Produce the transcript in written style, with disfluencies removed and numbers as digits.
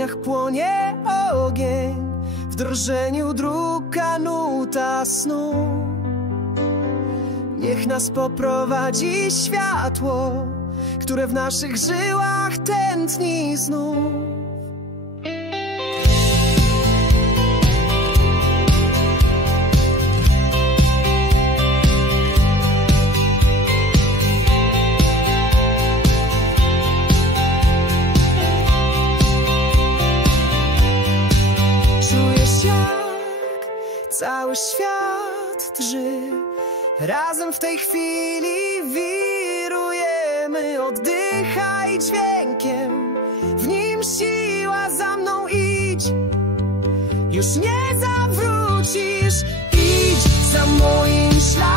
marzeniach płonie ogień, w drżeniu druga nuta snu. Niech nas poprowadzi światło, które w naszych żyłach tętni znów. Czujesz, jak cały świat drży. Razem w tej chwili wirujemy, oddychaj dźwiękiem, w nim siła, za mną idź, już nie zawrócisz. Idź za moim śladem.